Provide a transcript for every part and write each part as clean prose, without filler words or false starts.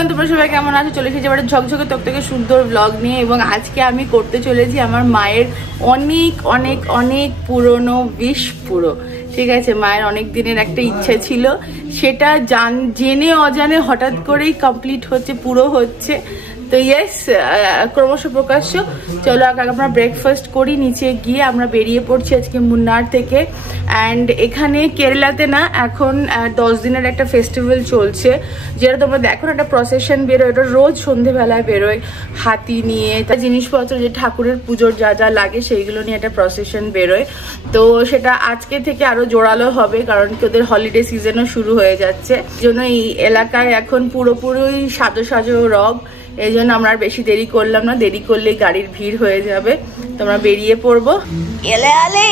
Everyone, তোমরা সবাই কেমন আছো? চলে এসেছি এবারে ঝকঝকে তকতকে সুন্দর ব্লগ নিয়ে। এবং আজকে আমি করতে চলেছি আমার মায়ের অনেক অনেক অনেক পুরনো উইশ পুরো। ঠিক আছে, মায়ের অনেক দিনের একটা ইচ্ছা ছিল, সেটা জেনে অজানে হঠাৎ করেই কমপ্লিট হচ্ছে, পুরো হচ্ছে। তো ইয়েস, ক্রমশ প্রকাশ্য। চলো আগে আমরা ব্রেকফাস্ট করি, নিচে গিয়ে আমরা বেরিয়ে পড়ছি আজকে মুন্নার থেকে। অ্যান্ড এখানে কেরালাতে না এখন 10 দিনের একটা ফেস্টিভ্যাল চলছে, যেটা তোমরা দেখো একটা প্রসেশন বেরোয়, এটা রোজ সন্ধেবেলায় বেরোয় হাতি নিয়ে, তার জিনিসপত্র যে ঠাকুরের পুজোর যা যা লাগে সেইগুলো নিয়ে একটা প্রসেশন বেরোয়। তো সেটা আজকে থেকে আরো জোরালো হবে, কারণ কি ওদের হলিডে সিজনও শুরু হয়ে যাচ্ছে। এই জন্য এই এলাকায় এখন পুরোপুরি সাজো সাজো রব। এই জন্য আমরা আর বেশি দেরি করলাম না, দেরি করলেই গাড়ির ভিড় হয়ে যাবে। তোমরা বেরিয়ে পড়বো। এলে আলে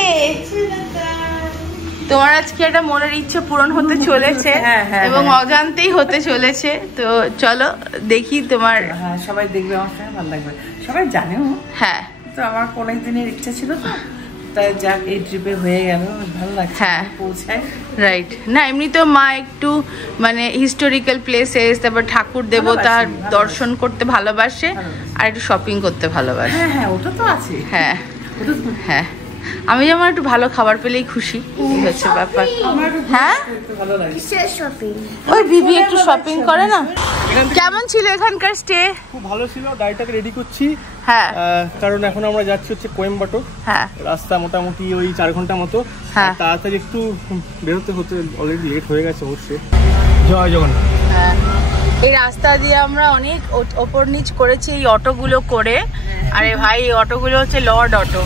তোমার আজকে একটা মনের ইচ্ছে পূরণ হতে চলেছে এবং অজান্তেই হতে চলেছে। তো চলো দেখি তোমার। সবাই দেখবে, আমার সঙ্গে ভালো লাগবে, সবাই জানেও। হ্যাঁ, তো আমার অনেক দিনের ইচ্ছা ছিল, তো তাই যাক এই ট্রিপে হয়ে গেল, ভালো লাগছে। হ্যাঁ, পৌঁছায় রাইট। না এমনি তো মা একটু মানে হিস্টোরিক্যাল প্লেসেস, তারপর ঠাকুর দেবতার দর্শন করতে ভালোবাসে, আর একটু শপিং করতে ভালোবাসে। হ্যাঁ হ্যাঁ, ওটা তো আছে। হ্যাঁ হ্যাঁ, আমি যেমন একটু ভালো খাবার পেলেই খুশি, এই হচ্ছে ব্যাপার। হ্যাঁ, ওই বিবি একটু শপিং করে না। কেমন ছিল এখানকার স্টে? খুব ভালো ছিল। গাড়িটাকে রেডি করছি, হ্যাঁ, কারণ এখন আমরা যাচ্ছি হচ্ছে কোয়েম্বাটোর। হ্যাঁ, রাস্তা মোটামুটি ওই 4 ঘন্টা মতো। হ্যাঁ, তাড়াতাড়ি একটু বেরোতে হতে, অলরেডি লেট হয়ে গেছে অবশ্যই। জয় জগন্নাথ। হ্যাঁ, এই রাস্তা দিয়ে আমরা অনেক ওপর নিচ করেছি এই অটোগুলো করে। আরে ভাই, এই অটোগুলো হচ্ছে লর্ড অটো।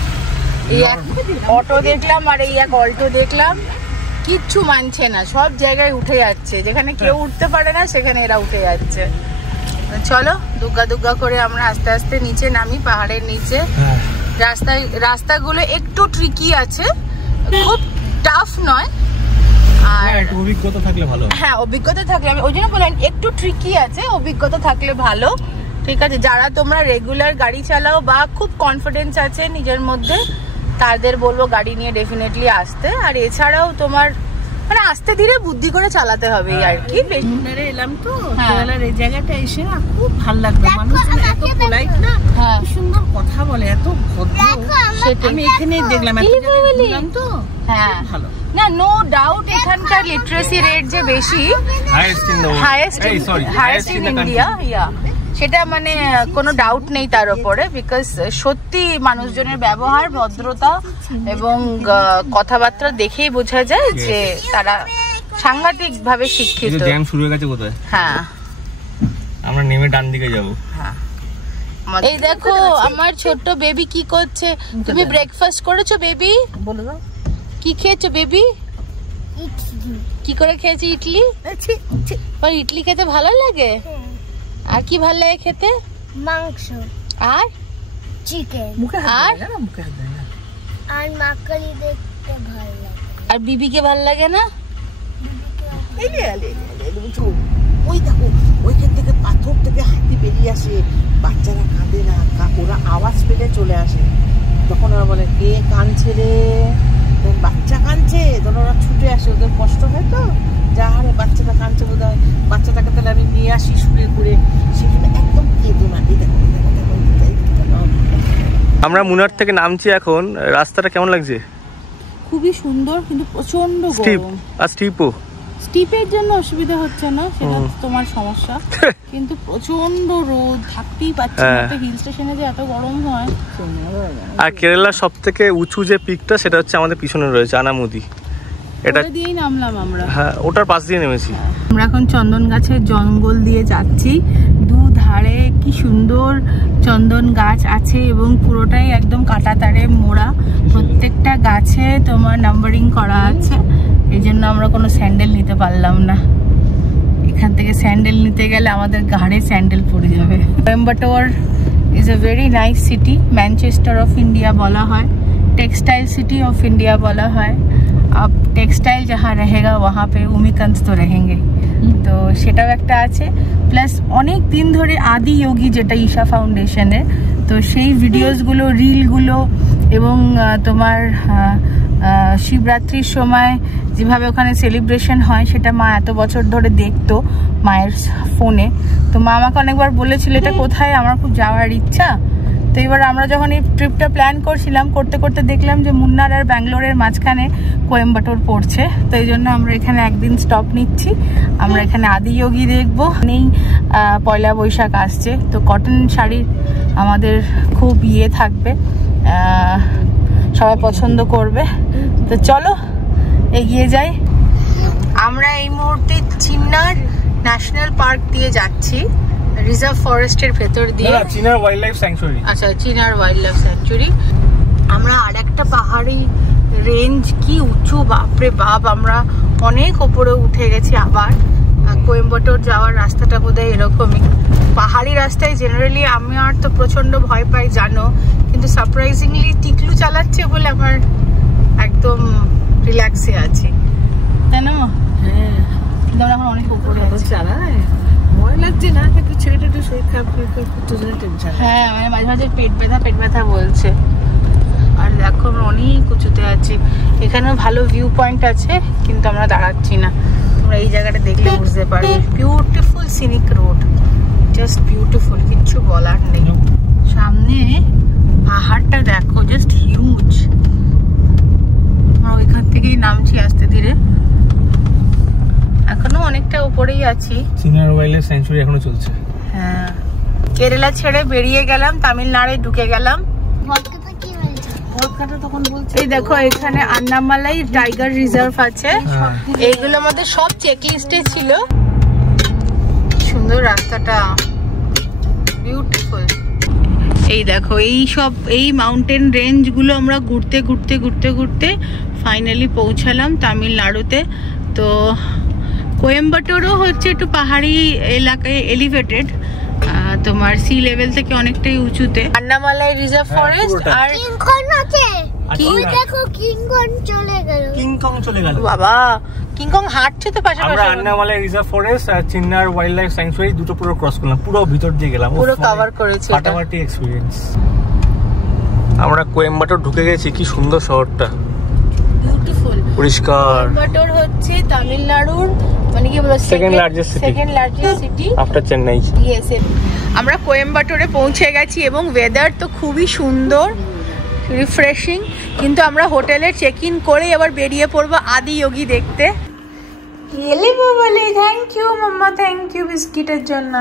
এই এক অটো দেখলাম আর এই এক অল্টো দেখলাম, কিচ্ছু মানছে না, সব জায়গায় উঠে যাচ্ছে, যেখানে কেউ উঠতে পারে না সেখানে এরা উঠে যাচ্ছে। চলো দুগ্গা দুগ্গা করে আমরা আস্তে আস্তে নিচে নামি, পাহাড়ের নিচে। রাস্তাগুলো একটু ট্রিকি আছে, খুব টাফ নয়। আর অভিজ্ঞতা থাকলে ভালো। হ্যাঁ, অভিজ্ঞতা থাকলে, আমি ওই জন্য বললাম একটু ট্রিকি আছে, অভিজ্ঞতা থাকলে ভালো। ঠিক আছে, যারা তোমরা রেগুলার গাড়ি চালাও বা খুব কনফিডেন্স আছে নিজের মধ্যে, তাদের বলবো গাড়ি নিয়ে ডেফিনেটলি আসতে। আর এছাড়াও তোমার মানে আস্তে ধীরে বুদ্ধি করে চালাতে হবে আর কি। মুন্নারে এলাম তো, কেরালার এই জায়গাটা এসে না খুব ভালো লাগলো। মানুষ এত পোলাইট না, খুব সুন্দর কথা বলে, এত ভদ্র। আমি এখানে দেখলাম, দেখলাম তো। হ্যাঁ, ভালো না, নো ডাউট এখানকার লিটারেসি রেট যে বেশি, হাইয়েস্ট ইন ইন্ডিয়া, সেটা মানে কোনো ডাউট নেই তার উপরে। বিকজ সত্যি মানুষজনের ব্যবহার, ভদ্রতা এবং কথাবার্তা দেখেই বোঝা যায় যে তারা সাংঘাতিক ভাবে শিক্ষিত। জ্যাম শুরু হয়ে গেছে কোথায়? হ্যাঁ, আমরা নেমে ডান দিকে যাব। হ্যাঁ, এই দেখো আমার ছোট্ট বেবি কি করছে। তুমি ব্রেকফাস্ট করেছো বেবি? বলে দাও কি খেয়েছো বেবি? কি করে খেয়েছি? ইডলি। ইডলি খেতে ভালো লাগে? আর কি ভালো লাগে খেতে? মাংস আর চিকেন। আর মাকড়ি দেখতে ভালো লাগে। আর বিবিকে ভালো লাগে না? ওই দেখো, ওইখান থেকে পাথর থেকে হাতি বেরিয়ে আসে, বাচ্চারা কাঁদে না, ওরা আওয়াজ পেলে চলে আসে। তখন ওরা বলে কে কাঁদছে রে, বাচ্চা কাঁদছে, তখন ওরা ছুটে আসে, ওদের কষ্ট হয় তো, যা হারে বাচ্চাটা কাঁদছে বোধ হয়, বাচ্চাটাকে তাহলে আমি নিয়ে আসি শুয়ে করে, সেখানে একদম কেঁদো না। এই দেখো, আমরা মুনার থেকে নামছি এখন। রাস্তাটা কেমন লাগছে? খুবই সুন্দর, কিন্তু প্রচন্ড গরম। আর স্টিপের জন্য অসুবিধা হচ্ছে না, সেটা তোমার সমস্যা, কিন্তু প্রচন্ড রোদ, থাকতেই পাচ্ছি না। হিল স্টেশনে যে এত গরম হয়। আর কেরালার সবথেকে উঁচু যে পিকটা, সেটা হচ্ছে আমাদের পিছনে রয়েছে, আনামুদি। এটা দিয়েই নামলাম আমরা। হ্যাঁ, ওটার পাশ দিয়ে নেমেছি। আমরা এখন চন্দন গাছের জঙ্গল দিয়ে যাচ্ছি। দুধারে কি সুন্দর চন্দন গাছ আছে এবং পুরোটাই একদম কাঁটাতারে মোড়া। প্রত্যেকটা গাছে তোমার নাম্বারিং করা আছে। এই জন্য আমরা কোনো স্যান্ডেল নিতে পারলাম না। এখান থেকে স্যান্ডেল নিতে গেলে আমাদের ঘাড়ে স্যান্ডেল পড়ে যাবে। Coimbatore is a very nice city. Manchester of India বলা হয়, টেক্সটাইল সিটি অফ ইন্ডিয়া বলা হয়। अब टेक्सटाइल जहाँ रहेगा वहाँ पे उमिकंस तो रहेंगे, তো সেটাও একটা আছে। প্লাস অনেক দিন ধরে আদি যোগী, যেটা ঈশা ফাউন্ডেশনের, তো সেই ভিডিওসগুলো, রিলগুলো এবং তোমার শিবরাত্রির সময় যেভাবে ওখানে সেলিব্রেশন হয়, সেটা মা এত বছর ধরে দেখতো মায়ের ফোনে। তো মা আমাকে অনেকবার বলেছিল এটা কোথায়, আমার খুব যাওয়ার ইচ্ছা। তো এবার আমরা যখন এই ট্রিপটা প্ল্যান করছিলাম, করতে করতে দেখলাম যে মুন্নার আর ব্যাঙ্গালোরের মাঝখানে কোয়েম্বাটোর পড়ছে। তো এই জন্য আমরা এখানে একদিন স্টপ নিচ্ছি। আমরা এখানে আদিযোগী দেখবো। নেই পয়লা বৈশাখ আসছে, তো কটন শাড়ির আমাদের খুব থাকবে, সবাই পছন্দ করবে। তো চলো এগিয়ে যাই। আমরা এই মুহূর্তে চিন্নার ন্যাশনাল পার্ক দিয়ে যাচ্ছি, রিজার্ভ ফরেস্টের ভেতর দিয়ে। চিনার ওয়াইল্ড লাইফ স্যাংচুয়ারি। আচ্ছা, চিনার ওয়াইল্ড লাইফ স্যাংচুয়ারি। আমরা আর একটা পাহাড়ি রেঞ্জ, কি উঁচু, বাপরে বাপ, আমরা অনেক ওপরে উঠে গেছি। আবার কোয়েম্বাটোর যাওয়ার রাস্তাটা বোধহয় এরকমই। পাহাড়ি রাস্তায় জেনারেলি আমি আর তো প্রচন্ড ভয় পাই জানো, কিন্তু সারপ্রাইজিংলি টিকলু চালাচ্ছে বলে আমার একদম রিল্যাক্সে আছি, তাই না? হ্যাঁ, কিন্তু আমরা এখন অনেক উপরে আছি। চালায় ভয় লাগছে না, কিন্তু ছেলেটা একটু শরীর খারাপ টেনশন। হ্যাঁ, মানে মাঝে মাঝে পেট ব্যথা বলছে। আর দেখো আমরা অনেক উঁচুতে আছি। এখানেও ভালো ভিউ পয়েন্ট আছে, কিন্তু আমরা দাঁড়াচ্ছি না। তোমরা এই জায়গাটা দেখলে বুঝতে পারবে। Beautiful scenic road, just beautiful, কিচ্ছু বলার নেই। সামনে পাহাড়টা দেখো, জাস্ট হিউজ। আমরা ওইখান থেকেই নামছি আস্তে ধীরে, এখনো অনেকটা উপরেই আছি। চিনার ওয়াইল্ড লাইফ স্যাংচুয়ারি এখনো চলছে। হ্যাঁ, কেরালা ছেড়ে বেরিয়ে গেলাম, তামিলনাড়ু ঢুকে গেলাম। এই দেখো এখানে আন্নামালাই টাইগার রিজার্ভ আছে, এইগুলো আমাদের সব চেক লিস্টে ছিল। সুন্দর রাস্তাটা, বিউটিফুল। এই দেখো এই মাউন্টেন রেঞ্জ গুলো আমরা ঘুরতে ঘুরতে ঘুরতে ঘুরতে ফাইনালি পৌঁছালাম তামিলনাড়ুতে। তো কোয়েম্বাটোরও হচ্ছে একটু পাহাড়ি এলাকায়, এলিভেটেড, তোমার সি লেভেল থেকে অনেকটাই উঁচুতে। আন্নামালাই রিজার্ভ ফরেস্ট আর কিংকং চলে গেল। বাবা, কিংকং হাঁটছে তো পাশাপাশি। আমরা আন্নামালাই রিজার্ভ ফরেস্ট আর চিন্নার ওয়াইল্ড লাইফ স্যাংচুয়ারি দুটো পুরো ক্রস করলাম, পুরো ভিতর দিয়ে গেলাম, পুরো কভার করেছে। ফাটাফাটি এক্সপেরিয়েন্স। আমরা কোয়েম্বাটোর ঢুকে গেছি। কি সুন্দর শহরটা, বিউটিফুল, পরিষ্কার। কোয়েম্বাটোর হচ্ছে তামিলনাড়ুর মানে কি বলবো second largest city after Chennai. Yes, আমরা কোয়েম্বাটোরে পৌঁছে গেছি এবং ওয়েদার তো খুবই সুন্দর, রিফ্রেশিং। কিন্তু আমরা হোটেলে চেক ইন করে এবার বেরিয়ে পড়বো আদিযোগী দেখতে। এলে বলে thank you mamma, thank you বিস্কিটের জন্য।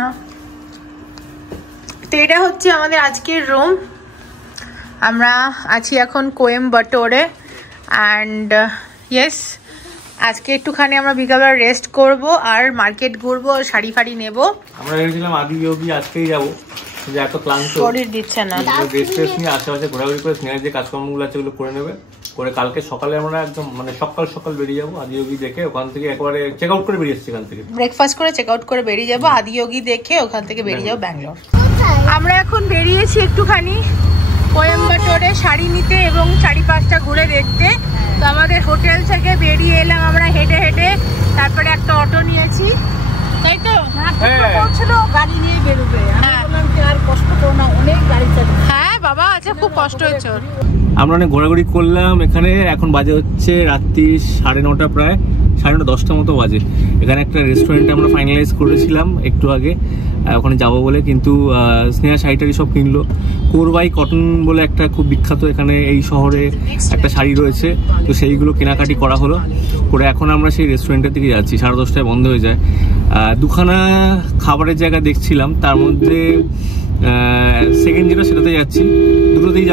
তো এটা হচ্ছে আমাদের আজকের রুম। আমরা আছি এখন কোয়েম্বাটোরে অ্যান্ড ইয়েস, আজকে একটুখানি আমরা বিকালবেলা রেস্ট করব আর মার্কেট ঘুরবো, শাড়ি ফাড়ি নেবো। আমরা ভেবেছিলাম আদিযোগী আজকেই যাবো, যে এত ক্লান্ত শরীর দিচ্ছে না, রেস্ট নিয়ে আশেপাশে ঘোরাঘুরি করে স্নেহের যে কাজকর্মগুলো আছে ওগুলো করে নেবে, করে কালকে সকালে আমরা একদম মানে সকাল বেরিয়ে যাবো আদিযোগী দেখে। ওখান থেকে একবারে চেক আউট করে বেরিয়ে এসেছি, এখান থেকে ব্রেকফাস্ট করে চেক আউট করে বেরিয়ে যাবো আদিযোগী দেখে, ওখান থেকে বেরিয়ে যাবো ব্যাঙ্গালোর। আমরা এখন বেরিয়েছি একটুখানি কোয়েম্বাটোরে শাড়ি নিতে এবং চারিপাশটা ঘুরে দেখতে। তো আমাদের হোটেল থেকে বেরিয়ে এলাম আমরা হেঁটে হেঁটে, তারপরে একটা অটো নিয়েছি, তাই তো? গাড়ি নিয়ে বেরোবে, আর কষ্ট করো না, অনেক গাড়ি চালাবে। হ্যাঁ বাবা, আচ্ছা খুব কষ্ট হয়েছে। আমরা অনেক ঘোরাঘুরি করলাম এখানে। এখন বাজে হচ্ছে রাত্রি 9:30, প্রায় 9:30 10টা মতো বাজে। এখানে একটা রেস্টুরেন্টে আমরা ফাইনালাইজ করেছিলাম একটু আগে ওখানে যাবো বলে, কিন্তু স্নেহা শাড়িটারি সব কিনলো। কোরবাই কটন বলে একটা খুব বিখ্যাত এখানে এই শহরে একটা শাড়ি রয়েছে, তো সেইগুলো কেনাকাটি করা হলো করে এখন আমরা সেই রেস্টুরেন্টের দিকে যাচ্ছি। 10:30টায় বন্ধ হয়ে যায়। দুখানা খাবারের জায়গা দেখছিলাম, তার মধ্যে সেকেন্ড যেটা সেটাতে যাচ্ছি। দুটোতেই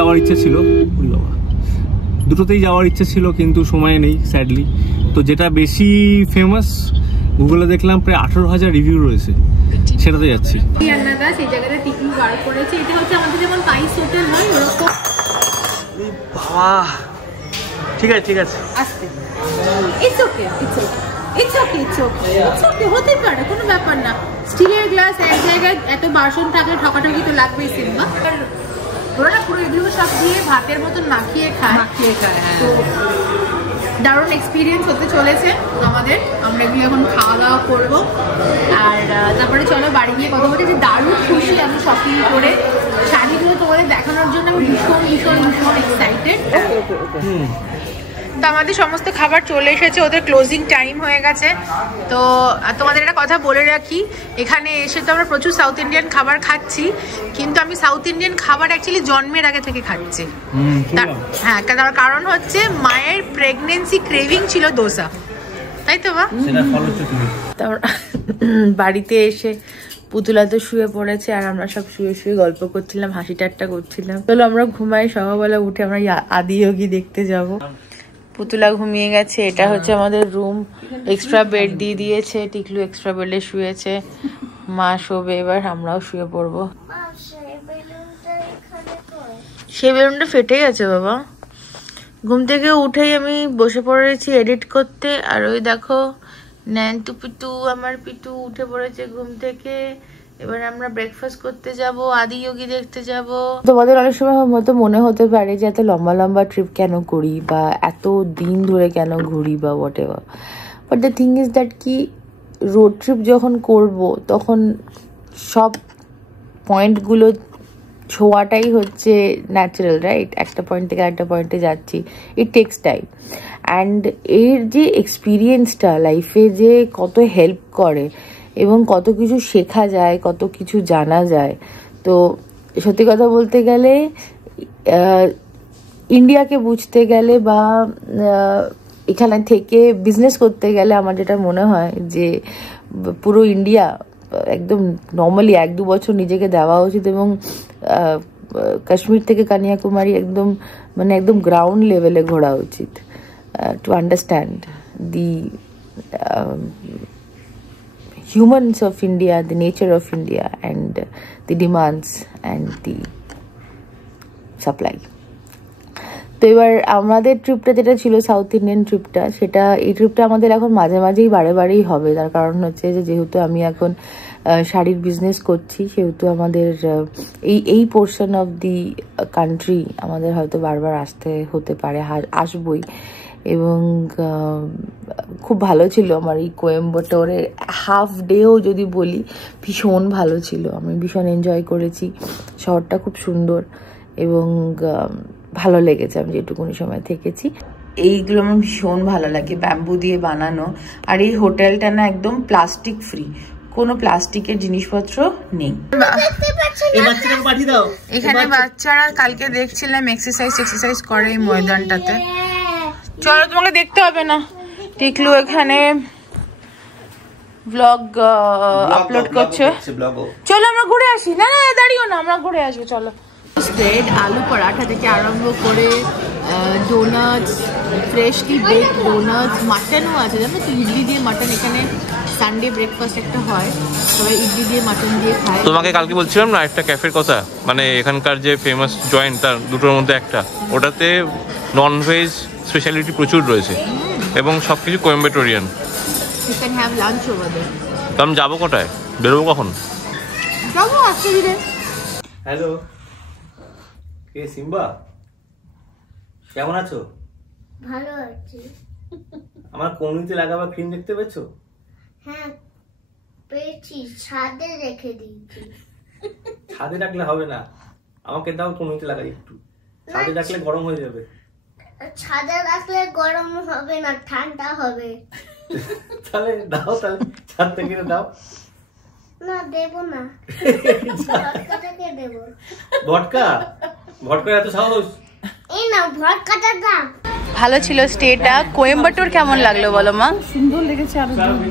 যাওয়ার ইচ্ছে ছিল কিন্তু সময় নেই স্যাডলি। তো যেটা বেশি ফেমাস গুগলে দেখলাম প্রায় 18,000 রিভিউ রয়েছে, সেটাতে যাচ্ছি। ঠিক আছে হতে পারে, কোনো ব্যাপার না। স্টিলের গ্লাস এক জায়গায় এত বাসন থাকে, ঠকাঠকি তো লাগবেই। সিনেমা ওরা পুরো এগুলো সব দিয়ে ভাতের মতন মাখিয়ে খায়। তো দারুণ এক্সপিরিয়েন্স হতে চলেছে আমাদের। আমরা এগুলো এখন খাওয়া দাওয়া করবো আর তারপরে চলো বাড়ি গিয়ে কথা বলছি। যে দারুণ খুশি আমি শপিং করে, শাড়িগুলো তোমাদের দেখানোর জন্য আমি ভীষণ এক্সাইটেড। তো আমাদের সমস্ত খাবার চলে এসেছে, ওদের ক্লোজিং টাইম হয়ে গেছে। তো তোমাদের একটা কথা বলে রাখি, এখানে এসে তো আমরা প্রচুর সাউথ ইন্ডিয়ান খাবার খাচ্ছি, কিন্তু আমি সাউথ ইন্ডিয়ান খাবার অ্যাকচুয়ালি জন্মের আগে থেকে খাচ্ছি। হ্যাঁ, তার কারণ হচ্ছে মায়ের প্রেগনেন্সি ক্রেভিং ছিল দোসা, তাই তো মা? তারপর বাড়িতে এসে পুতুলা তো শুয়ে পড়েছে, আর আমরা সব শুয়ে শুয়ে গল্প করছিলাম, হাসি ঠাট্টা করছিলাম। চলো আমরা ঘুমাই, সকালবেলা উঠে আমরা আদিয়োগী দেখতে যাব। পুতুলা ঘুমিয়ে গেছে, এটা হচ্ছে আমাদের রুম, এক্সট্রা বেড দিয়ে দিয়েছে, টিকলু এক্সট্রা বেডে শুয়েছে, মা শোবে, এবার আমরাও শুয়ে পড়বো। সেই বেলুনটা ফেটে গেছে বাবা। ঘুম থেকে উঠেই আমি বসে পড়েছি এডিট করতে, আর ওই দেখো ন্যান্টু পিটু, আমার পিটু উঠে পড়েছে ঘুম থেকে। এবার আমরা ব্রেকফাস্ট করতে যাব, আদিয়োগী দেখতে যাব। তোমাদের অনেক সময় মতো মনে হতে পারে যে এত লম্বা লম্বা ট্রিপ কেন করি, বা এত দিন ধরে কেন ঘুরি, বা what ever. But the thing is that কি, রোড ট্রিপ যখন করব তখন সব পয়েন্টগুলো ছোঁয়াটাই হচ্ছে ন্যাচারাল, রাইট? একটা পয়েন্ট থেকে আরেকটা পয়েন্টে যাচ্ছি, ইট টেক্স টাইম। অ্যান্ড এর যে এক্সপিরিয়েন্সটা লাইফে যে কত হেল্প করে এবং কত কিছু শেখা যায়, কত কিছু জানা যায়। তো সত্যি কথা বলতে গেলে ইন্ডিয়াকে বুঝতে গেলে বা এখানে থেকে বিজনেস করতে গেলে আমার যেটা মনে হয় যে পুরো ইন্ডিয়া একদম নর্মালি 1-2 বছর নিজেকে দেওয়া উচিত, এবং কাশ্মীর থেকে কন্যাকুমারী একদম মানে একদম গ্রাউন্ড লেভেলে ঘোরা উচিত, to understand the humans of India, the nature of India, and the demands and the supply. তো এবার আমাদের ট্রিপটা যেটা ছিল সাউথ ইন্ডিয়ান ট্রিপটা, সেটা এই ট্রিপটা আমাদের এখন মাঝে মাঝেই বারেই হবে। তার কারণ হচ্ছে যে যেহেতু আমি এখন শাড়ির বিজনেস করছি, সেহেতু আমাদের এই পোর্শন অফ দি কান্ট্রি আমাদের হয়তো বারবার আসতে হতে পারে, আসবই। এবং খুব ভালো ছিল আমার এই কোয়েম্বাটোরে হাফ ডেও যদি বলি, ভীষণ ভালো ছিল, আমি ভীষণ এনজয় করেছি। শহরটা খুব সুন্দর এবং ভালো লেগেছে আমি যেটুকুনি সময় থেকেছি। এইগুলো আমার ভীষণ ভালো লাগে, ব্যাম্বু দিয়ে বানানো। আর এই হোটেলটা না একদম প্লাস্টিক ফ্রি, কোনো প্লাস্টিকের জিনিসপত্র নেই। এখানে বাচ্চারা কালকে দেখছিলাম এক্সারসাইজ করে এই ময়দানটাতে। চলো, তোমাকে দেখতে হবে না, টিকলু এখানে ব্লগ আপলোড করছে। চলো আমরা ঘুরে আসি। না না দাঁড়িও না, আমরা ঘুরে আসবো, চলো। ব্রেড, আলু পরাঠা থেকে আরম্ভ করে ডোনাটস, ফ্রেশলি বেক ডোনাটস, মাটনও আছে জানো তো, ইডলি দিয়ে মাটন। এখানে সানডে ব্রেকফাস্ট একটা হয়, সবাই ইডলি দিয়ে মাটন দিয়ে খায়। তোমাকে কালকে বলছিলাম না একটা ক্যাফের কথা, মানে এখানকার যে ফেমাস জয়েন্ট তার দুটোর মধ্যে একটা, ওটাতে ননভেজ স্পেশালিটি প্রচুর রয়েছে এবং সব কিছু কোয়েম্বাটোরিয়ান। You can have lunch over there. তো আমি যাবো কোথায়, বেরোবো কখন? যাবো আজকে দিনে। হ্যালো, কে সিম্বা? কেমন আছো? ভালো আছি। আমার কোণিতে লাগাবার ক্রিম দেখতে পেয়েছো? হ্যাঁ পেয়েছি, ছাদে রেখে দিয়েছি। ছাদে রাখলে হবে না, আমাকে দাও, কোণিতে লাগাই একটু। ছাদে রাখলে গরম হয়ে যাবে। ছাদে রাখলে গরম হবে না, ঠান্ডা হবে। তাহলে দাও, তাহলে ছাদ থেকে দাও। না দেবো না, ভটকা থেকে দেবো। ভটকা? ভটকা এত সাহস? এই না ভটকাটা দাও। ভালো ছিল স্টেটা। কোয়েম্বাটোর কেমন লাগলো বলো মা? সুন্দর লেগেছে, আর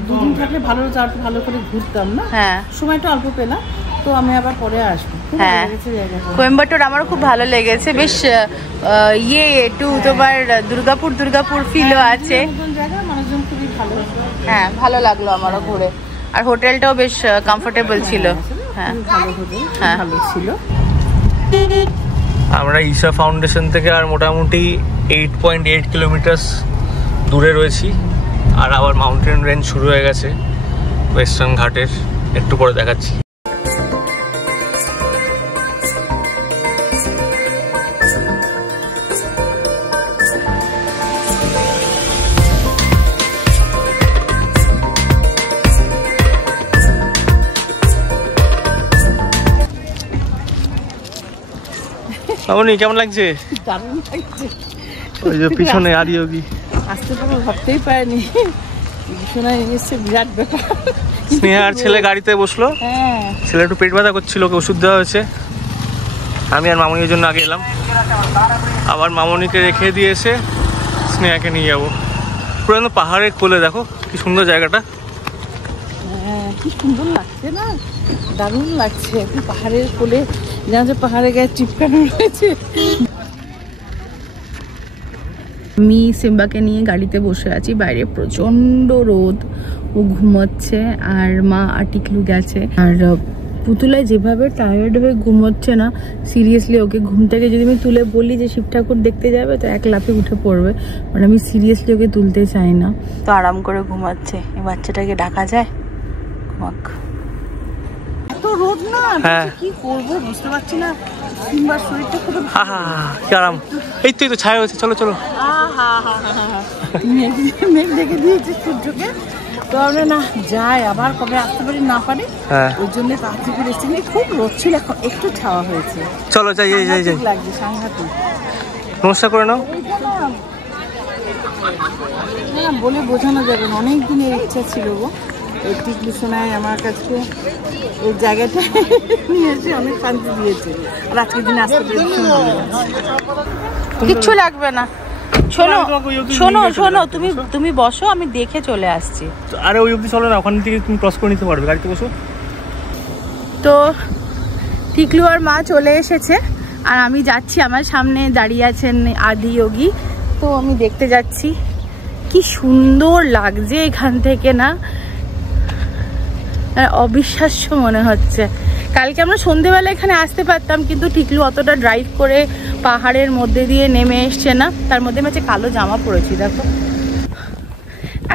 দুদিন থাকলে ভালো করে ঘুরতাম না। হ্যাঁ, সময়টা অল্প পেলাম, তো আমি আবার পরে আসবো। হ্যাঁ, কোয়েম্বাটোর আমারও খুব ভালো লেগেছে, বেশ ইয়ে একটু তোমার দুর্গাপুর ফিলও আছে। মানুষজন খুবই ভালো। হ্যাঁ, ভালো লাগলো আমারও ঘুরে, আর হোটেলটাও বেশ কমফোর্টেবল ছিল। হ্যাঁ, ভালো হোটেল, ভালো ছিল। আমরা ঈশা ফাউন্ডেশন থেকে আর মোটামুটি 8.8 কিলোমিটার দূরে রয়েছি, আর আবার মাউন্টেন রেঞ্জ শুরু হয়ে গেছে ওয়েস্টার্ন ঘাটের। একটু পরে দেখাচ্ছি। কেমন লাগছে? দারুণ লাগছে। ওই যে পিছনে আদিয়োগী। আসতে পারবো ভাবতেই পারিনি। শোনা এসছে বিরাট ব্যাপার। স্নেহার ছেলে গাড়িতে বসলো, হ্যাঁ ছেলে একটু পেট ব্যথা করছিল, ওকে ওষুধ দেওয়া হয়েছে। আমি আর মামনির জন্য আগে এলাম, আবার মামনিকে রেখে দিয়ে এসে স্নেহাকে নিয়ে যাবো। পুরো পাহাড়ের কোলে, দেখো কি সুন্দর জায়গাটা। হ্যাঁ কি সুন্দর লাগছে না, দারুণ লাগছে। একটু পাহাড়ের কোলে, যেন যে পাহাড়ে গায়ে চিপকানো রয়েছে। আমি সিম্বাকে নিয়ে গাড়িতে বসে আছি, বাইরে প্রচন্ড রোদ, ও ঘুমোচ্ছে আর মা আর টিকলু গেছে। আর পুতুলায় যেভাবে টায়ার্ড হয়ে ঘুমোচ্ছে না, সিরিয়াসলি ওকে ঘুম থেকে যদি আমি তুলে বলি যে শিব ঠাকুর দেখতে যাবে তো এক লাফে উঠে পড়বে, মানে আমি সিরিয়াসলি ওকে তুলতে চাই না। তো আরাম করে ঘুমাচ্ছে, এই বাচ্চাটাকে ডাকা যায়? ঘুমাক। এত রোদ না, হ্যাঁ কি করবো বুঝতে পারছি না। সিম্বার শরীরটা খুব কি আরাম। এই তো ছায়া হয়েছে, চলো চলো। মেঘ দেখে দিয়েছে সূর্যকে, তো আমরা না যাই, আবার কবে আসতে পারি না পারি, ওই জন্য তাড়াতাড়ি করে এসেছি। কিন্তু খুব রোদ ছিল, এখন একটু ছাওয়া হয়েছে। চলো যাই যাই যাই যাই। লাগছে সাংঘাতিক। নমস্কার করে নাও। না বলে বোঝানো যাবে না, অনেক দিনের ইচ্ছা ছিল গো। এই টিকলি সোনায় আমার কাছে এই জায়গাটা নিয়ে এসে অনেক শান্তি দিয়েছে। আর আজকের দিনে আসতে পেরে কিচ্ছু লাগবে না। শোনো শোনো শোনো, তুমি বসো, আমি দেখে চলে আসছি। আরে ওই অবধি চলো না, ওখান থেকে তুমি ক্রস করে নিতে পারবে, গাড়িতে বসো। তো টিকলু আর মা চলে এসেছে, আর আমি যাচ্ছি। আমার সামনে দাঁড়িয়ে আছেন আদি যোগী, তো আমি দেখতে যাচ্ছি। কি সুন্দর লাগছে এখান থেকে না, অবিশ্বাস্য মনে হচ্ছে। কালকে আমরা সন্ধেবেলা এখানে আসতে পারতাম, কিন্তু টিকলু অতটা ড্রাইভ করে পাহাড়ের মধ্যে দিয়ে নেমে এসছে না। তার মধ্যে আমি কালো জামা পরেছি, দেখো।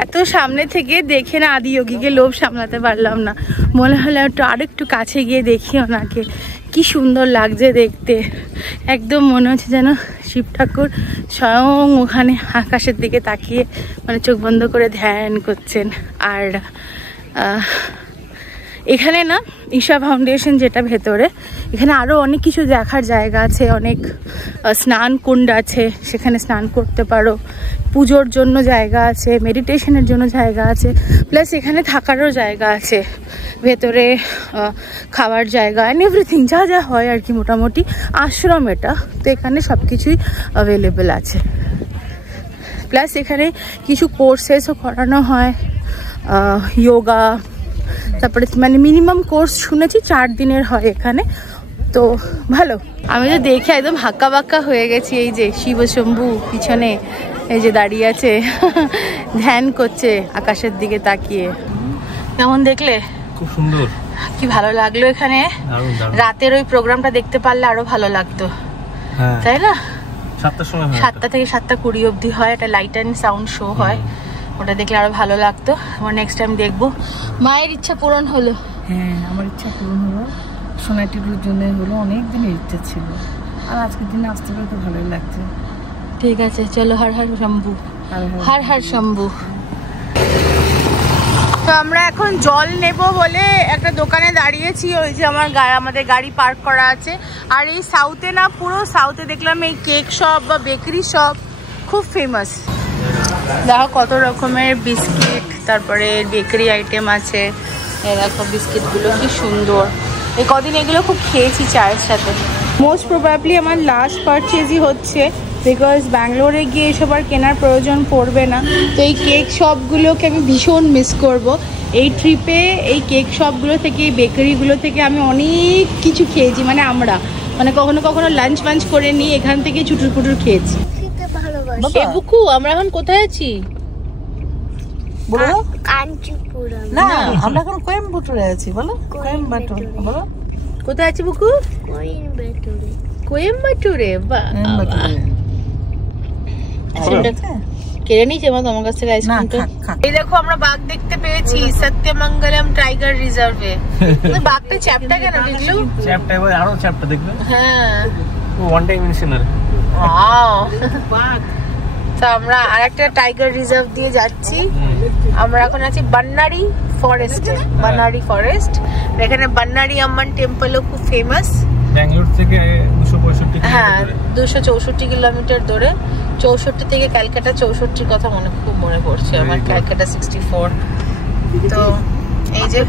এত সামনে থেকে দেখে না আদি যোগীকে লোভ সামলাতে পারলাম না, মনে হলো আরেকটু কাছে গিয়ে দেখি ওনাকে। কি সুন্দর লাগছে দেখতে, একদম মনে হচ্ছে যেন শিব ঠাকুর স্বয়ং ওখানে আকাশের দিকে তাকিয়ে মানে চোখ বন্ধ করে ধ্যান করছেন। আর এখানে না ঈশা ফাউন্ডেশন যেটা ভেতরে, এখানে আরও অনেক কিছু দেখার জায়গা আছে, অনেক স্নান কুণ্ড আছে, সেখানে স্নান করতে পারো। পুজোর জন্য জায়গা আছে, মেডিটেশনের জন্য জায়গা আছে, প্লাস এখানে থাকারও জায়গা আছে ভেতরে, খাওয়ার জায়গা অ্যান্ড এভরিথিং, যা যা হয় আর কি। মোটামুটি আশ্রম এটা, তো এখানে সব কিছুই অ্যাভেলেবেল আছে। প্লাস এখানে কিছু কোর্সেসও করানো হয়, যোগা, তারপরে মানে মিনিমাম কোর্স শুনেছি 4 দিনের হয় এখানে, তো ভালো। আমি তো দেখে একদম হাক্কা বাক্কা হয়ে গেছি। এই যে শিবশম্ভু পিছনে এই যে দাঁড়িয়ে আছে, ধ্যান করছে আকাশের দিকে তাকিয়ে। কেমন দেখলে? খুব সুন্দর, কি ভালো লাগলো এখানে। রাতের ওই প্রোগ্রামটা দেখতে পারলে আরো ভালো লাগতো, তাই না? 7টার সময়, 7টা থেকে 7:20 অবধি হয়, একটা লাইট অ্যান্ড সাউন্ড শো হয়, ওটা দেখলে আরো ভালো লাগতো। আমার নেক্সট টাইম দেখবো। মায়ের ইচ্ছা পূরণ হলো। হ্যাঁ আমার ইচ্ছা পূরণ হলো, সোনা টিকলুর জন্য হলো, অনেক দিনের ইচ্ছা ছিল। আর আজকের দিনে আসতে পেরে তো ভালোই লাগছে। ঠিক আছে, চলো। হর হর শম্ভু, হর হর শম্ভু। তো আমরা এখন জল নেব বলে একটা দোকানে দাঁড়িয়েছি। ওই যে আমাদের গাড়ি পার্ক করা আছে। আর এই সাউথে না, পুরো সাউথে দেখলাম এই কেক শপ বা বেকারি শপ খুব ফেমাস। দেখো কত রকমের বিস্কিট, তারপরে বেকারি আইটেম আছে। দেখো বিস্কিটগুলো কি সুন্দর। এই কদিন এগুলো খুব খেয়েছি চায়ের সাথে। মোস্ট প্রবাবলি আমার লাস্ট পারচেজই হচ্ছে, বিকজ ব্যাঙ্গালোরে গিয়ে এসব আর কেনার প্রয়োজন পড়বে না। তো এই কেক শপগুলোকে আমি ভীষণ মিস করব। এই ট্রিপে এই কেক শপগুলো থেকে, এই বেকারিগুলো থেকে আমি অনেক কিছু খেয়েছি, মানে কখনো কখনো লাঞ্চ বাঞ্চ করে নিয়ে এখান থেকে চুটুর পুটুর খেয়েছি। বুকু, আমরা এখন কোথায় আছি? বলো কাঞ্চিপুরম না, আমরা এখন কোয়েম্বাটুরে আছি। বলো কোয়েম্বাটুর, বলো কোথায় আছি বুকু? কোয়েম্বাটুরে। কোয়েম্বাটুরে, বাহ। কেড়ে নিয়েছে মা তোমার কাছ থেকে আইসক্রিমটা। এই দেখো আমরা বাঘ দেখতে পেয়েছি সত্যমঙ্গলম টাইগার রিজার্ভে। বাঘটা চ্যাপটা কেন দেখলো? চ্যাপটা এবার আরো চ্যাপটা দেখবে। হ্যাঁ, ওয়ান ডাইমেনশনাল। ওয়াও। তো আমরা আরেকটা টাইগার রিজার্ভ দিয়ে যাচ্ছি। আমরা এখন আছি বান্নারি ফরেস্টে। বান্নারি ফরেস্ট, এখানে বান্নারি আম্মান টেম্পলও খুব ফেমাস। ব্যাঙ্গালোর থেকে 265 হ্যাঁ, 264 কিলোমিটার দূরে। 64 থেকে ক্যালকাটা 64 কথা খুব মনে পড়ছে আমার, ক্যালকাটা 64। তো এই যে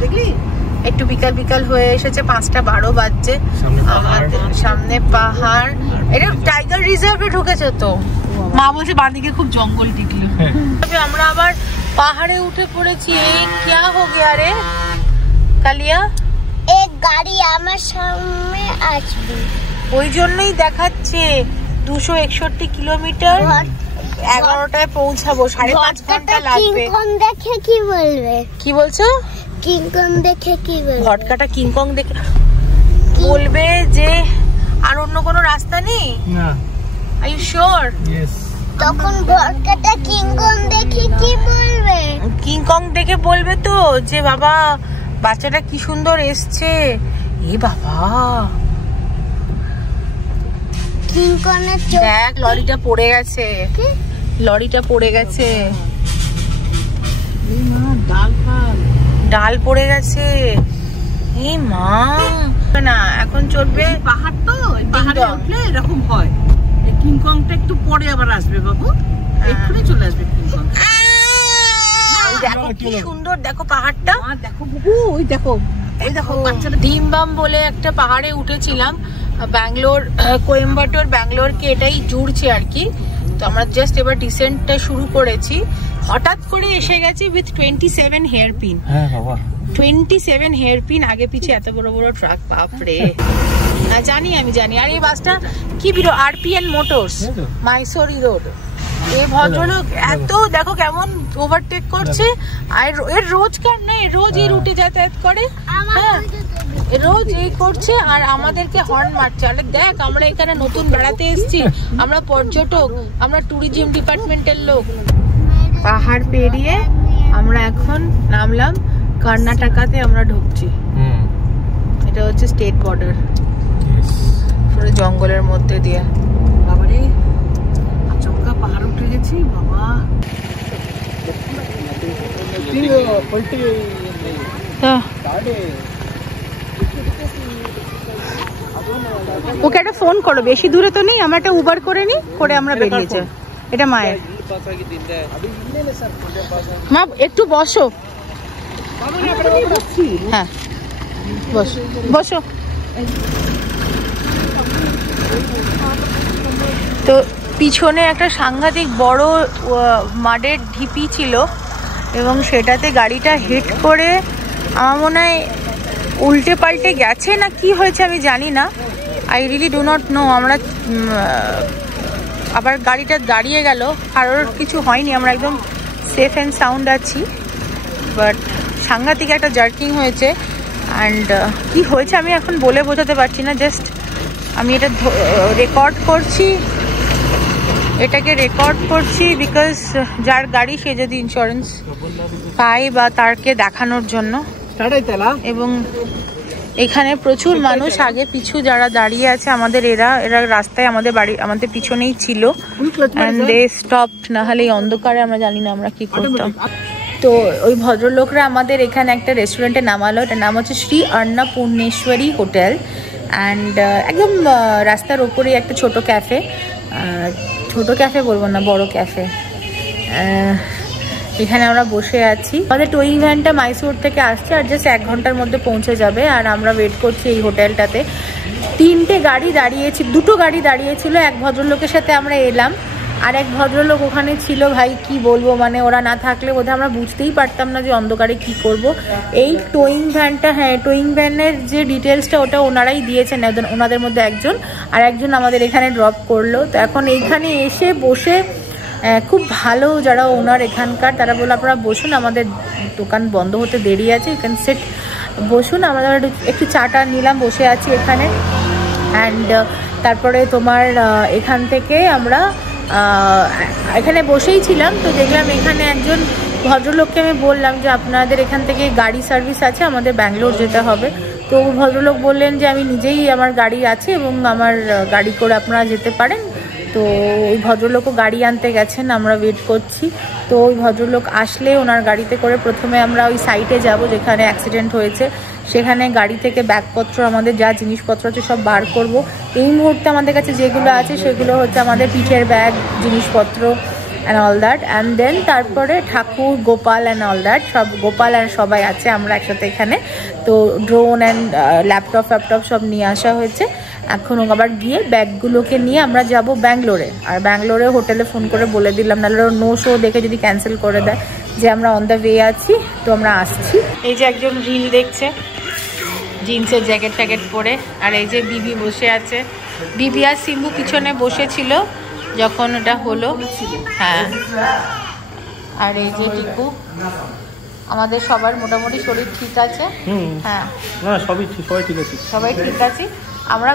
একটু বিকাল বিকাল হয়ে এসেছে, 5:12 বাজছে, আমাদের সামনে পাহাড়। এটা টাইগার রিজার্ভে ঢুকেছে তো, মা বলছে বাঁদিকে খুব জঙ্গল টিকলো। আমরা আবার পাহাড়ে উঠে পড়েছি। এই क्या हो गया রে কালিয়া? এক গাড়ি আমার সামনে আসবে, ওই জন্যই দেখাচ্ছে 261 কিলোমিটার, 11টায় পৌঁছাবো, 5.5 ঘন্টা লাগবে। কিংকং দেখে কি বলবে? কি বলছো? কিংকং দেখে কি বলবে? ভটকাটা কিংকং দেখে বলবে যে আর অন্য কোনো রাস্তা নেই। না, আর ইউ শিওর? ইয়েস। তখন ভটকাটা কিংকং দেখে কি বলবে? কিংকং দেখে বলবে তো যে বাবা বাচ্চাটা কি সুন্দর এসছে। এ বাবা কিংকংয়ের চোখ দেখ, লরিটা পড়ে গেছে, লরিটা পড়ে গেছে, ডাল পড়ে গেছে। এই মা না, এখন চলবে পাহাড় তো, পাহাড়ে উঠলে এরকম হয়। কিংকংটা একটু পরে আবার আসবে বাবু, এক্ষুনি চলে আসবে কিংকং। দেখো কি সুন্দর, দেখো পাহাড়টা, দেখো বাবু, ওই দেখো, ওই দেখো বাচ্চাটা। ডিমবাম বলে একটা পাহাড়ে উঠেছিলাম, ব্যাঙ্গালোর কোয়েম্বাটোর ব্যাঙ্গালোরকে এটাই জুড়ছে আর কি। তো আমরা জাস্ট এবার ডিসেন্টটা শুরু করেছি, হঠাৎ করে এসে গেছি উইথ 27 হেয়ার পিন। হ্যাঁ বাবা, 27 হেয়ার পিন, আগে পিছে এত বড় বড় ট্রাক, বাপরে। জানি, আমি জানি। আর এই বাসটা কি বিরো, আরপিএন মোটরস, মাইসোরি রোড। এই ভদ্রলোক এত দেখো কেমন ওভারটেক করছে, আর এর রোজকার না, রোজ এই রুটে যাতায়াত করে, হ্যাঁ রোজ এই করছে, আর আমাদেরকে হর্ন মারছে। আরে দেখ, আমরা এখানে নতুন বেড়াতে এসেছি, আমরা পর্যটক, আমরা ট্যুরিজম ডিপার্টমেন্টের লোক। পাহাড় পেরিয়ে আমরা এখন নামলাম কর্ণাটকাতে, আমরা ঢুকছি। এটা হচ্ছে স্টেট বর্ডার, পুরো জঙ্গলের মধ্যে দিয়ে। বাবারে আচমকা পাহাড় উঠে গেছি বাবা। ওকে একটা ফোন করো, বেশি দূরে তো নেই, আমরা একটা উবার করে নি, করে আমরা বেরিয়েছি। এটা মায়ের। মা একটু বসো, হ্যাঁ বসো বসো। তো পিছনে একটা সাংঘাতিক বড় মাডের ঢিপি ছিল, এবং সেটাতে গাড়িটা হিট করে আমার মনে হয় উল্টে পাল্টে গেছে না কি হয়েছে আমি জানি না, I really do not know. আমরা আবার গাড়িটা দাঁড়িয়ে গেল, কারোর কিছু হয়নি, আমরা একদম সেফ অ্যান্ড সাউন্ড আছি, বাট সাংঘাতিক একটা জার্কিং হয়েছে। অ্যান্ড কি হয়েছে আমি এখন বলে বোঝাতে পারছি না, জাস্ট আমি এটা রেকর্ড করছি, এটাকে রেকর্ড করছি বিকজ যার গাড়ি সে যদি ইন্স্যুরেন্স পায় বা তারকে দেখানোর জন্য। এবং এখানে প্রচুর মানুষ আগে পিছু যারা দাঁড়িয়ে আছে আমাদের, এরা রাস্তায় আমাদের বাড়ি আমাদের পিছনেই ছিল, অ্যান্ড দে স্টপড, না হলে এই অন্ধকারে আমরা জানি না আমরা কি করতাম। তো ওই ভদ্রলোকরা আমাদের এখানে একটা রেস্টুরেন্টে নামালো, এটার নাম হচ্ছে শ্রী অন্নপূর্ণেশ্বরী হোটেল, অ্যান্ড একদম রাস্তার ওপরেই একটা ছোট ক্যাফে, ছোট ক্যাফে বলবো না, বড় ক্যাফে। এখানে আমরা বসে আছি, আমাদের টোয়িং ভ্যানটা মাইসোর থেকে আসছে, আর জাস্ট 1 ঘন্টার মধ্যে পৌঁছে যাবে, আর আমরা ওয়েট করছি এই হোটেলটাতে। 3টে গাড়ি দাঁড়িয়েছি, 2টো গাড়ি দাঁড়িয়েছিল, এক ভদ্রলোকের সাথে আমরা এলাম, আর এক ভদ্রলোক ওখানে ছিল, ভাই কি বলবো, মানে ওরা না থাকলে বোধহয় আমরা বুঝতেই পারতাম না যে অন্ধকারে কি করব। এই টোয়িং ভ্যানটা, হ্যাঁ টোয়িং ভ্যানের যে ডিটেলসটা ওটা ওনারাই দিয়েছেন, ওনাদের মধ্যে একজন, আর একজন আমাদের এখানে ড্রপ করলো। তো এখন এইখানে এসে বসে খুব ভালো যারা ওনার এখানকার, তারা বললো আপনারা বসুন, আমাদের দোকান বন্ধ হতে দেরি আছে, এখানে সেট বসুন। আমরা একটু চাটা নিলাম, বসে আছি এখানে। অ্যান্ড তারপরে তোমার এখান থেকে আমরা এখানে বসেই ছিলাম, তো দেখলাম এখানে একজন ভদ্রলোককে আমি বললাম যে আপনাদের এখান থেকে গাড়ি সার্ভিস আছে, আমাদের ব্যাঙ্গালোর যেতে হবে। তো ভদ্রলোক বললেন যে আমি নিজেই, আমার গাড়ি আছে এবং আমার গাড়ি করে আপনারা যেতে পারেন, তো ওই ভদ্রলোকও গাড়ি আনতে গেছেন, আমরা ওয়েট করছি। তো ওই ভদ্রলোক আসলে ওনার গাড়িতে করে প্রথমে আমরা ওই সাইটে যাব যেখানে অ্যাক্সিডেন্ট হয়েছে, সেখানে গাড়ি থেকে ব্যাগপত্র আমাদের যা জিনিসপত্র আছে সব বার করব। এই মুহূর্তে আমাদের কাছে যেগুলো আছে সেগুলো হচ্ছে আমাদের পিঠের ব্যাগ, জিনিসপত্র and all that. And then তারপরে ঠাকুর, গোপাল অ্যান্ড অল দ্যাট, সব গোপাল অ্যান্ড সবাই আছে আমরা একসাথে এখানে। তো ড্রোন অ্যান্ড ল্যাপটপ সব নিয়ে আসা হয়েছে। এখন আবার গিয়ে ব্যাগগুলোকে নিয়ে আমরা যাব ব্যাঙ্গালোরে। আর ব্যাঙ্গালোরে হোটেলে ফোন করে বলে দিলাম, নাহলে নো শো দেখে যদি ক্যান্সেল করে দেয় যে আমরা অন দ্য ওয়ে আছি, তো আমরা আসছি। এই যে একজন রিল দেখছে জিন্সের জ্যাকেট ট্যাকেট পরে, আর এই যে বিবি বসে আছে। বিবি আর সিম্বু পিছনে বসেছিল যখন ওটা হলো। হ্যাঁ, আর এই যে টিপু। আমাদের সবার মোটামুটি শরীর ঠিক আছে। হ্যাঁ, সবাই ঠিক আছে, সবাই ঠিক আছে। আমরা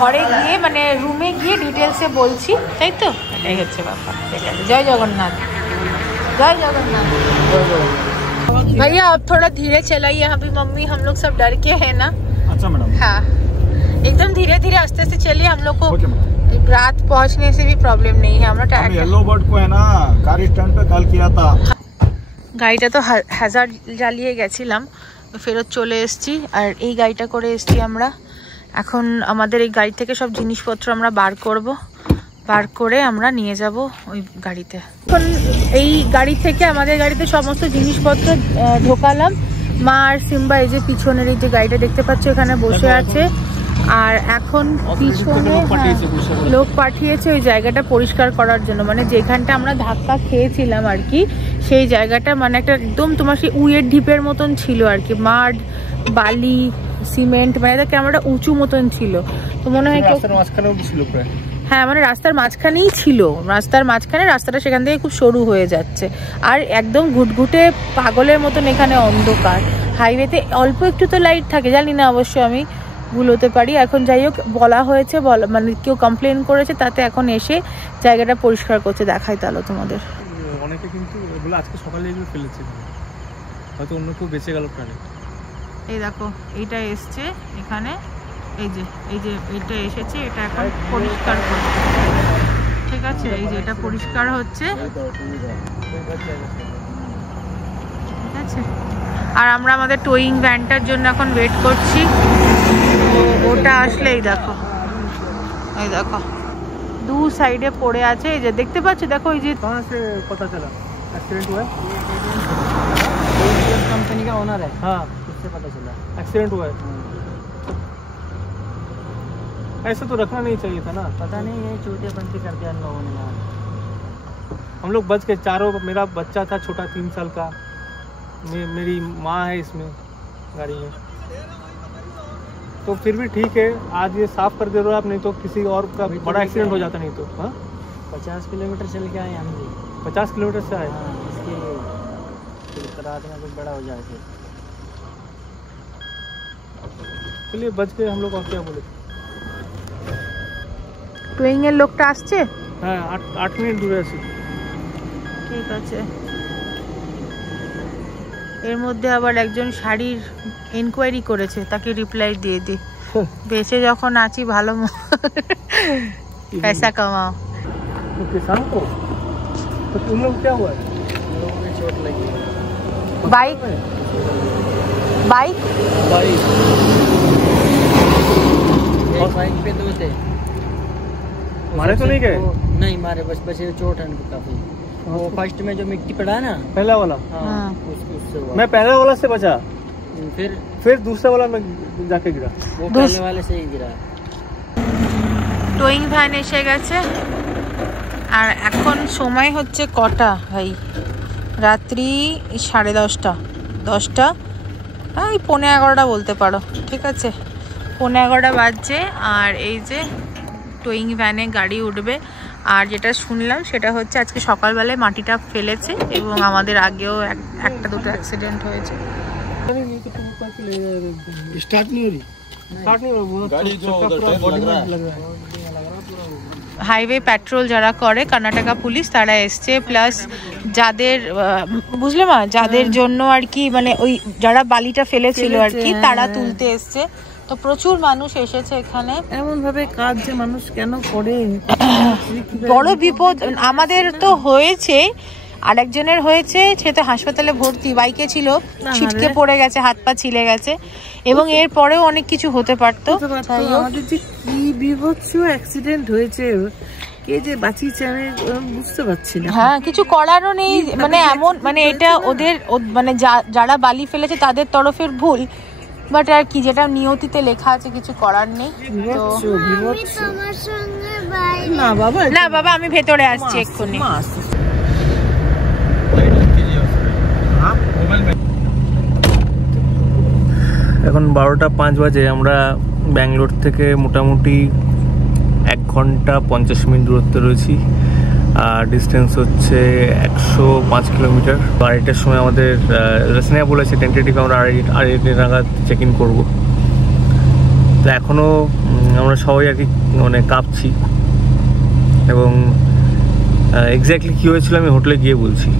ঘরে গিয়ে মানে রুমে গিয়ে ডিটেলসে বলছি, তাই তো? এটাই হচ্ছে ব্যাপার। ঠিক আছে, জয় জগন্নাথ, जय जगन्नाथ। भैया आप थोड़ा धीरे चलाइए, अभी मम्मी हम लोग सब डर के हैं ना। अच्छा मैडम। हाँ, एकदम धीरे धीरे आस्ते से चलिए, हम लोग को रात पहुंचने से भी प्रॉब्लम नहीं है। हमरा टायर येलो बर्ड को है ना कार स्टैंड पे कॉल किया था। গাড়িটা তো হ্যাজার্ড জ্বালিয়ে গেছিলাম, ফেরত চলে এসেছি। আর এই গাড়িটা করে এসেছি আমরা। এখন আমাদের এই গাড়ি থেকে সব জিনিসপত্র আমরা বার করে আমরা নিয়ে যাব ওই গাড়িতে। এখন এই গাড়ি থেকে আমাদের গাড়িতে সমস্ত জিনিসপত্র ঢোকালাম। মা আর সিম্বা এই যে পিছনের এই যে গাড়িটা দেখতে পাচ্ছ এখানে বসে আছে। আর এখন পিছনে লোক পাঠিয়েছে ওই জায়গাটা পরিষ্কার করার জন্য, মানে যেখানটা আমরা ধাক্কা খেয়েছিলাম আর কি, সেই জায়গাটা মানে একটা একদম তোমার সেই উইয়ের ঢিপের মতন ছিল আর কি, মাড, বালি, সিমেন্ট, মানে এটা কেমন একটা উঁচু মতন ছিল। তো মনে হয় হ্যাঁ, মানে রাস্তার মাঝখানেই ছিল, রাস্তাটা সেখান থেকে খুব সরু হয়ে যাচ্ছে। আর একদম ঘুটঘুটে পাগলের মতন এখানে অন্ধকার। হাইওয়েতে অল্প একটু তো লাইট থাকে, জানি না অবশ্য, আমি ভুল হতে পারি। এখন যাই হোক, বলা হয়েছে, মানে কেউ কমপ্লেন করেছে, তাতে এখন এসে জায়গাটা পরিষ্কার করছে। দেখাই তাহলে তোমাদের। অনেকে কিন্তু এগুলো আজকে সকালে এগুলো ফেলেছে, হয়তো অন্য কেউ বেঁচে গেল প্রাণী। এই দেখো, এইটা এসছে এখানে, এই যে এইটা এসেছে, এটা এখন পরিষ্কার করছে। ঠিক আছে, এই যে এটা পরিষ্কার হচ্ছে, ঠিক আছে। আর আমরা আমাদের টোয়িং ভ্যানটার জন্য এখন ওয়েট করছি। ওটা আসলে এই দেখো দু সাইডে পড়ে আছে, এই যে দেখতে পাচ্ছ, দেখো এই যে पता चला एक्सीडेंट हुआ है, कंपनी का ओनर है। हाँ, उससे पता चला एक्सीडेंट हुआ है। ऐसे तो रखना नहीं चाहिए था ना, पता नहीं ये चूतियापंती कर दिया इन लोगों ने यार। हम लोग बच के चारों, मेरा बच्चा था छोटा 3 साल का, मेरी माँ है इसमें गाड़ी में, तो फिर भी ठीक है, आज ये साफ कर दे रहे हो आप, नहीं तो किसी और का बड़ा एक्सीडेंट हो जाता नहीं तो। हाँ, 50 किलोमीटर चल के आए हम भी, 50 किलोमीटर से आए इसके लिए, रात में कुछ बड़ा हो जाए फिर। चलिए बच गए हम लोग, और क्या बोले। টুইং এর লোকটা আসছে। হ্যাঁ, 8 মিনিট দূরে আছে। ঠিক আছে। এর মধ্যে আবার একজন শাড়ির ইনকোয়ারি করেছে, তাকে রিপ্লাই দিয়ে দি, বেঁচে যখন আছি ভালো পয়সা কামাও। किसान को तो तुम लोग क्या हुआ है? लोगों में चोट लगी है। बाइक पे 2 थे, मारे तो नहीं गए? नहीं मारे, बस बचे, चोट है उनको काफी। वो फर्स्ट में जो मिट्टी पड़ा ना, पहला वाला, हाँ। उससे हुआ। मैं पहला वाला से बचा, फिर दूसरा वाला में जाके गिरा। वो पहले वाले से ही गिरा। টোয়িং ভ্যান এসে গেছে। আর এখন সময় হচ্ছে কটা ভাই? রাত্রি 10:30, এই 11:15 বলতে পারো। ঠিক আছে, 11:15 বাজছে। আর এই যে টোয়িং ভ্যানে গাড়ি উঠবে। আর যেটা শুনলাম সেটা হচ্ছে আজকে সকালবেলায় মাটিটা ফেলেছে, এবং আমাদের আগেও একটা দুটো অ্যাক্সিডেন্ট হয়েছে। स्टार्ट नहीं हो रही, गाड़ी जो उधर लग रहा है। হাইওয়ে পেট্রোল যারা করে কর্ণাটকা পুলিশ, তারা এসছে, প্লাস যাদের বুঝলে মা, যাদের জন্য আর কি, মানে ওই যারা বালিটা ফেলেছিল আর কি, তারা তুলতে এসছে। তো প্রচুর মানুষ এসেছে এখানে। এমন ভাবে কাজ যে মানুষ কেন করে, বড় বিপদ আমাদের তো হয়েছে, আরেকজনের হয়েছে, সে তো হাসপাতালে ভর্তি, বাইকে ছিল, ছিটকে পড়ে গেছে, হাত পা ছিলে গেছে, এবং এর পরেও অনেক কিছু হতে পারতো। আমাদের যে কি বিভৎস অ্যাক্সিডেন্ট হয়েছে, কে যে বাঁচিয়েছে আমি বুঝতে পারছি না। হ্যাঁ, কিছু করারও নেই, মানে এমন, মানে এটা ওদের মানে যারা বালি ফেলেছে তাদের তরফের ভুল, বাট আর কি, যেটা নিয়তিতে লেখা আছে কিছু করার নেই। না বাবা, না বাবা, আমি ভেতরে আসছি এক্ষুনি। এখন 12:05 বাজে। আমরা ব্যাঙ্গালোর থেকে মোটামুটি 1 ঘন্টা 50 মিনিট দূরত্বে রয়েছি, আর ডিস্টেন্স হচ্ছে 105 কিলোমিটার। আড়াইটার সময় আমাদের স্নেহা বলেছে টেন্টেটিভ আমরা আড়াইটা নাগাদ চেক ইন করবো। তো এখনও আমরা সবাই আর কি মানে কাঁপছি, এবং এক্স্যাক্টলি কী হয়েছিল আমি হোটেলে গিয়ে বলছি।